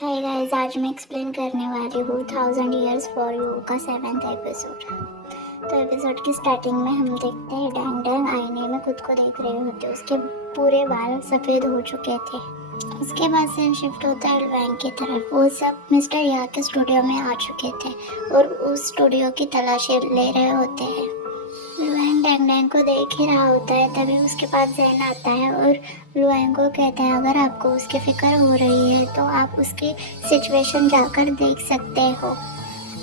Hi guys, आज मैं explain करने वाली हूँ 1000 Years फॉर यू का 7th एपिसोड। तो एपिसोड की स्टार्टिंग में हम देखते हैं डैंग डैंग आईने में खुद को देख रहे होते। उसके पूरे बाल सफ़ेद हो चुके थे। उसके बाद सीन शिफ्ट होता है लुआंग की तरफ। वो सब मिस्टर या के स्टूडियो में आ चुके थे और उस स्टूडियो की तलाशी ले रहे होते हैं। लुआंग डैंग डैंग को देख ही रहा होता है, तभी उसके पास जैन आता है और लुआंग को कहता है अगर आपको उसकी फिक्र हो रही है तो आप उसकी सिचुएशन जाकर देख सकते हो।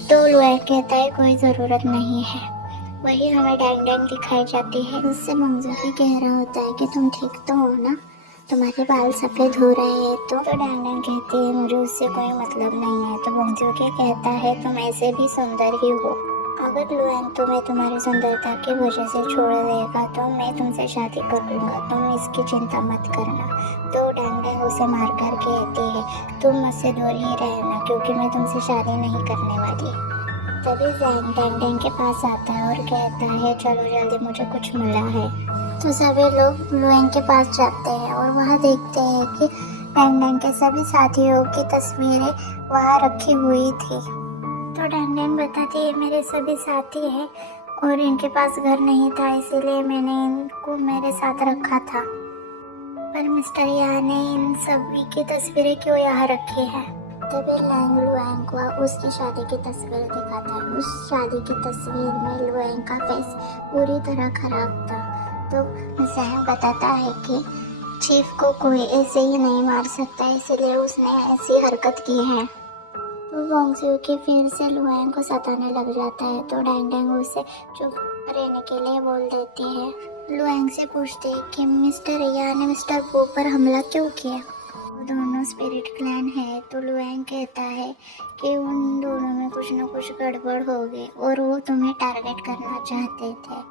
तो लुआंग कहता है कोई ज़रूरत नहीं है। वही हमें डैंग डैंग दिखाई जाती है। उससे मंगजूकी कह रहा होता है कि तुम ठीक तो हो ना, तुम्हारे बाल सफ़ेद हो रहे हैं। तो डैंग डैंग कहती है मुझे उससे कोई मतलब नहीं है। तो मंगजूकी कहता है तुम ऐसे भी सुंदर ही हो। अगर लुआंग तुम्हें तुम्हारी सुंदरता की वजह से छोड़ देगा तो मैं तुमसे शादी कर लूँगा, तुम इसकी चिंता मत करना। तो डैंग डैंग उसे मारकर कहती है तुम मुझसे दूर ही रहना क्योंकि मैं तुमसे शादी नहीं करने वाली। तभी जैन डैंग डैंग के पास आता है और कहता है चलो जल्दी, मुझे कुछ मिला है। तो सभी लोग लुआंग के पास जाते हैं और वहाँ देखते हैं कि डैंग डैंग के सभी साथियों की तस्वीरें वहाँ रखी हुई थी। तो डैंग डैंग बताती है मेरे सभी साथी हैं और इनके पास घर नहीं था, इसीलिए मैंने इनको मेरे साथ रखा था। पर मिस्टर या ने इन सभी की तस्वीरें क्यों यहाँ रखी है? तभी लैंग लुआंग को उसकी शादी की तस्वीर दिखाता है। उस शादी की तस्वीर में लुआंग का फेस पूरी तरह खराब था। तो जैन बताता है कि चीफ को कोई ऐसे ही नहीं मार सकता, इसीलिए उसने ऐसी हरकत की है। तो वोंगज़ू फिर से लुआंग को सताने लग जाता है। तो डैंग डैंग उसे चुप रहने के लिए बोल देती है। लुआंग से पूछते हैं कि मिस्टर या ने मिस्टर पो पर हमला क्यों किया। वो दोनों स्पिरिट क्लैन है। तो लुआंग कहता है कि उन दोनों में कुछ न कुछ गड़बड़ हो गई और वो तुम्हें टारगेट करना चाहते थे।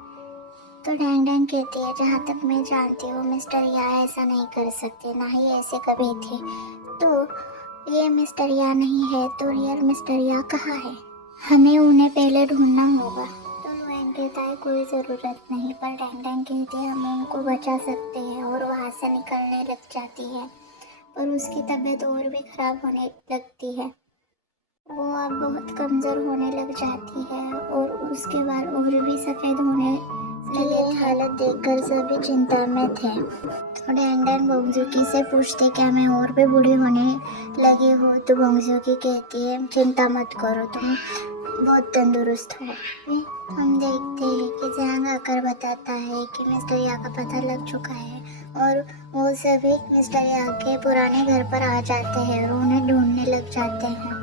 तो डैंग डैंग कहती है जहाँ तक मैं जानती हूँ मिस्टर या ऐसा नहीं कर सकते, ना ही ऐसे कभी थे। तो ये मिस्टर या नहीं है तो रियल मिस्टर या कहाँ है? हमें उन्हें पहले ढूंढना होगा। तो लुआंग कहता है कोई ज़रूरत नहीं, पर डैंग डैंग कहती है हम उनको बचा सकते हैं और वहाँ से निकलने लग जाती है। पर उसकी तबीयत और भी खराब होने लगती है। वो अब बहुत कमज़ोर होने लग जाती है और उसके बाल और भी सफ़ेद होने लगे। ये हालत देखकर सभी चिंता में थे। तो डैंग डैंग बोंगजूकी से पूछते क्या मैं और भी बूढ़ी होने लगी हूँ। तो बोंगजूकी कहती है चिंता मत करो, तुम बहुत तंदुरुस्त हो। हम देखते हैं कि जैंग आकर बताता है कि मिस्टर या का पता लग चुका है और वो सभी मिस्टर या के पुराने घर पर आ जाते हैं और उन्हें ढूंढने लग जाते हैं।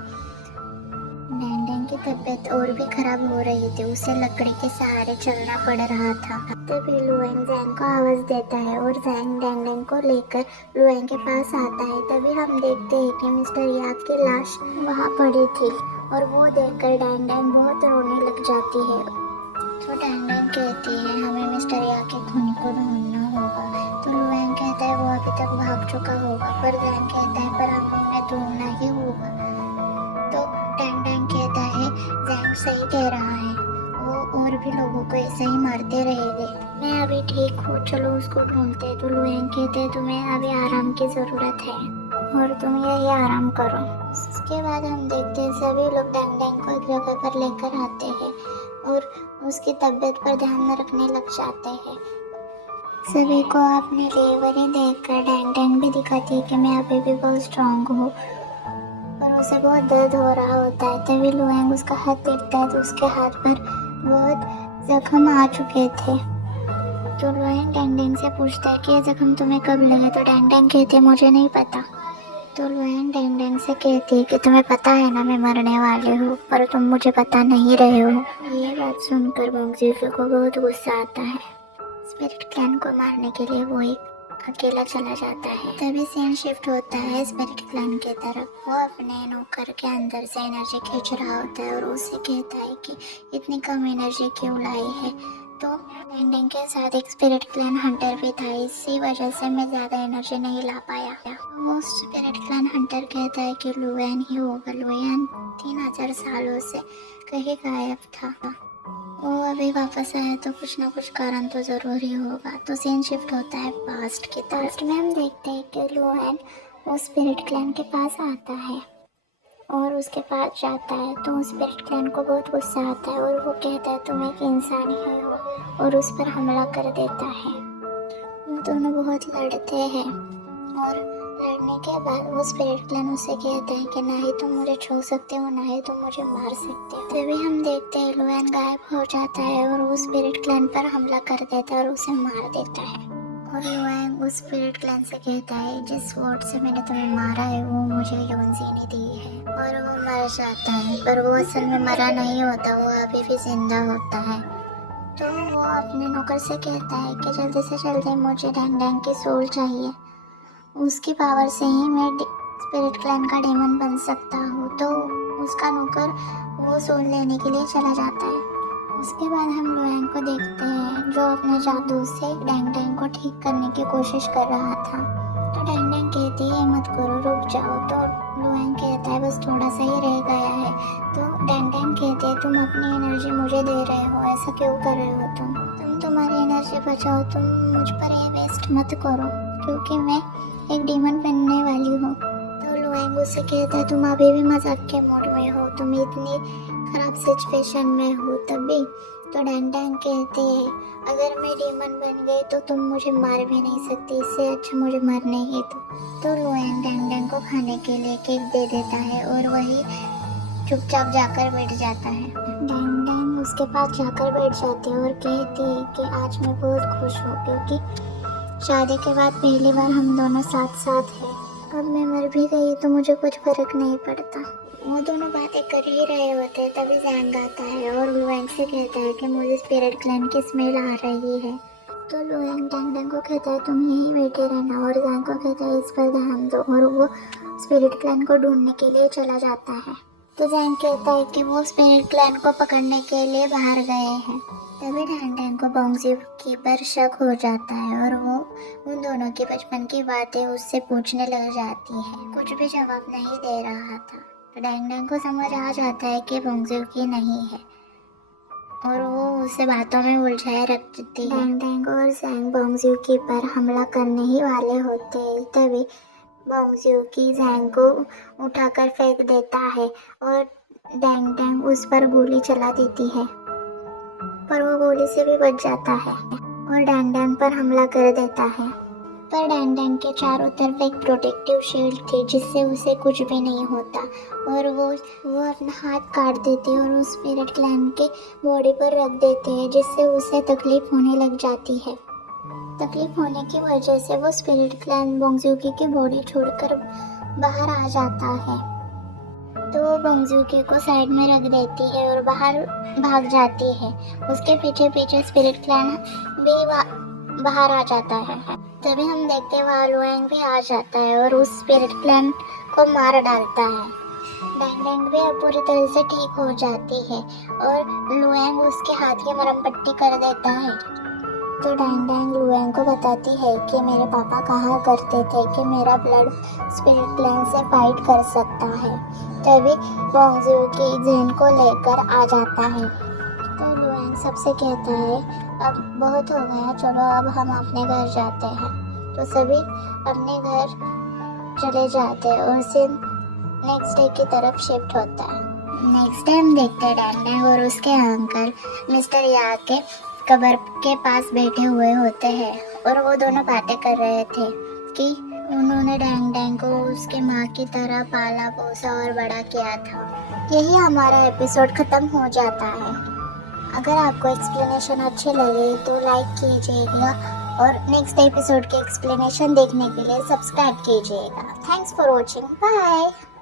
डैंग डैंग की तबीयत और भी खराब हो रही थी, उसे लकड़ी के सहारे चलना पड़ रहा था। तभी लुआंग जैंग को आवाज देता है और जैंग डैंग डैंग को लेकर लुआंग के पास आता है। तभी हम देखते हैं कि मिस्टर याक की लाश वहाँ पड़ी थी और वो देखकर डैंग डैंग बहुत रोने लग जाती है। तो डैंग डैंग कहती है हमें मिस्टर याक के खून को ढूंढना होगा। तो लुआंग कहता है वो अभी तक भाग चुका होगा, पर जैंग कहता है पर हमें उन्हें ढूंढना ही होगा। तो डैंग डैंग कहता है जैंग सही कह रहा है, वो और भी लोगों को ऐसे ही मारते रहेंगे। मैं अभी ठीक हूँ, चलो उसको ढूंढते। तो लुआंग कहते तुम्हें अभी आराम की ज़रूरत है और तुम यही आराम करो। उसके बाद हम देखते हैं सभी लोग डैंग डैंग को एक जगह पर लेकर आते हैं और उसकी तबीयत पर ध्यान रखने लग जाते हैं। सभी को अपनी डिलीवरी देखकर डैंग डैंग भी दिखाती है कि मैं अभी भी बहुत स्ट्रांग हूँ और उसे बहुत दर्द हो रहा होता है। तभी लुआंग उसका हाथ देखता है तो उसके हाथ पर बहुत जख्म आ चुके थे। तो लुआंग डैंग डैंग से पूछता है कि ये जख्म तुम्हें कब लगे। तो डैंग डैंग कहती है मुझे नहीं पता। तो लुआंग डैंग डैंग से कहती है कि तुम्हें पता है ना मैं मरने वाली हूँ, पर तुम मुझे बता नहीं रहे हो। ये बात सुनकर बोंगजीफी को बहुत गुस्सा आता है। स्पिरिट क्लैन को मारने के लिए वो एक अकेला चला जाता है। तभी सीन शिफ्ट होता है स्पिरिट क्लैन की तरफ। वो अपने नौकर के अंदर से एनर्जी खींच रहा होता है और उससे कहता है कि इतनी कम एनर्जी क्यों लाई है। तो एंडिंग के साथ एक स्पिरिट क्लैन हंटर भी था, इसी वजह से मैं ज़्यादा एनर्जी नहीं ला पाया। वो स्पिरिट क्लैन हंटर कहता है कि लुआन ही होगा। लुआन 3000 सालों से कहीं गायब था, वो अभी वापस आया तो कुछ ना कुछ कारण तो ज़रूर ही होगा। तो सीन शिफ्ट होता है पास्ट की तरफ। में हम देखते हैं कि लुआन वो स्पिरिट क्लैन के पास आता है और उसके पास जाता है तो स्पिरिट क्लैन को बहुत गुस्सा आता है और वो कहता है तुम एक इंसान ही हो और उस पर हमला कर देता है। वो दोनों बहुत लड़ते हैं और लड़ने के बाद वो स्पिरिट क्लैन उससे कहता है कि ना ही तुम मुझे छू सकते हो ना ही तुम मुझे मार सकते हो। तभी हम देखते हैं लुआन गायब हो जाता है और वो स्पिरिट क्लैन पर हमला कर देता है और उसे मार देता है। और लुआन उस स्पिरिट क्लैन से कहता है जिस वर्ड से मैंने तुम्हें मारा है वो मुझे यौन जीने दी है। और वो मर जाता है पर वो असल में मरा नहीं होता, वो अभी भी जिंदा होता है। तो वो अपने नौकर से कहता है कि जल्दी से जल्दी मुझे डैंग डैंग की सोल चाहिए, उसकी पावर से ही मैं स्पिरिट क्लैन का डेमन बन सकता हूँ। तो उसका नौकर वो सोल लेने के लिए चला जाता है। उसके बाद हम लुआन को देखते हैं जो अपने जादू से डैंग डैंग को ठीक करने की कोशिश कर रहा था। तो डैंग डैंग कहती है मत करो, रुक जाओ। तो लुआन कहता है बस थोड़ा सा ही रह गया है। तो डैंग डैंग कहती है तुम अपनी एनर्जी मुझे दे रहे हो, ऐसा क्यों कर रहे हो तुम तुम्हारी एनर्जी बचाओ, तुम मुझ पर ये वेस्ट मत करो क्योंकि मैं एक डीमन बनने वाली हूँ। तो लुआन उससे कहता है तुम अभी भी मजाक के मूड में हो, तुम इतनी खराब सिचुएशन में हो तभी। तो डैंग डैंग कहते हैं अगर मैं डीमन बन गई तो तुम मुझे मार भी नहीं सकती, इससे अच्छा मुझे मरने ही दो। तो लुआन डैंग डैंग को खाने के लिए केक दे देता है और वही चुपचाप जाकर बैठ जाता है। डैंग डैंग उसके पास जाकर बैठ जाती है और कहती है कि आज मैं बहुत खुश हूँ क्योंकि शादी के बाद पहली बार हम दोनों साथ साथ हैं। अब मैं मर भी गई तो मुझे कुछ फर्क नहीं पड़ता। वो दोनों बातें कर ही रहे होते हैं तभी जैंग आता है और लुआन से कहता है कि मुझे स्पिरिट क्लैन की स्मेल आ रही है। तो लुआन डैंग डैंग को कहता है तुम यहीं बैठे रहना और जैंग को कहता है इस पर ध्यान दो और वो स्पिरिट क्लैन को ढूंढने के लिए चला जाता है। तो जैंग कहता है कि वो स्पिरिट क्लैन को पकड़ने के लिए बाहर गए हैं। तभी डैंग डैंग को बोंगज़ूकी पर शक हो जाता है और वो उन दोनों की बचपन की बातें उससे पूछने लग जाती है। कुछ भी जवाब नहीं दे रहा था। डैंग डैंग को समझ आ जाता है कि बोंगज़ूकी नहीं है और वो उसे बातों में उलझाए रखती है। डैंग डैंग और जैंग बोंगज़ूकी पर हमला करने ही वाले होते हैं तभी बोंगज़ूकी जैंग को उठाकर फेंक देता है और डैंग डैंग उस पर गोली चला देती है पर वो गोली से भी बच जाता है और डैंग डैंग पर हमला कर देता है। पर डैंग डैंग के चारों तरफ एक प्रोटेक्टिव शील्ड थी जिससे उसे कुछ भी नहीं होता और वो अपना हाथ काट देते हैं और उस स्पिरिट क्लैन के बॉडी पर रख देते हैं जिससे उसे तकलीफ होने लग जाती है। तकलीफ होने की वजह से वो स्पिरिट क्लैन बोंगज़ूकी की बॉडी छोड़कर बाहर आ जाता है। तो वो बोंगज़ूकी को साइड में रख देती है और बाहर भाग जाती है। उसके पीछे पीछे स्पिरिट क्लैन भी बाहर आ जाता है। तभी हम देखते हैं वहाँ लुआन भी आ जाता है और उस स्पिरिट क्लैन को मार डालता है। डैंग डैंग भी अब पूरी तरह से ठीक हो जाती है और लुआन उसके हाथ की मरहम पट्टी कर देता है। तो डैंग डैंग लुआन को बताती है कि मेरे पापा कहा करते थे कि मेरा ब्लड स्पिरिट क्लैन से फाइट कर सकता है। तभी बोंगज़ूकी जैन को लेकर आ जाता है। तो लुआन सबसे कहता है अब बहुत हो गया, चलो अब हम अपने घर जाते हैं। तो सभी अपने घर चले जाते हैं और सीन नेक्स्ट डे की तरफ शिफ्ट होता है। नेक्स्ट डे हम देखते हैं डैंग डैंग और उसके अंकल मिस्टर या के कब्र के पास बैठे हुए होते हैं और वो दोनों बातें कर रहे थे कि उन्होंने डैंग डैंग को उसके माँ की तरह पाला पोसा और बड़ा किया था। यही हमारा एपिसोड ख़त्म हो जाता है। अगर आपको एक्सप्लेनेशन अच्छे लगे तो लाइक कीजिएगा और नेक्स्ट एपिसोड के एक्सप्लेनेशन देखने के लिए सब्सक्राइब कीजिएगा। Thanks for watching, bye.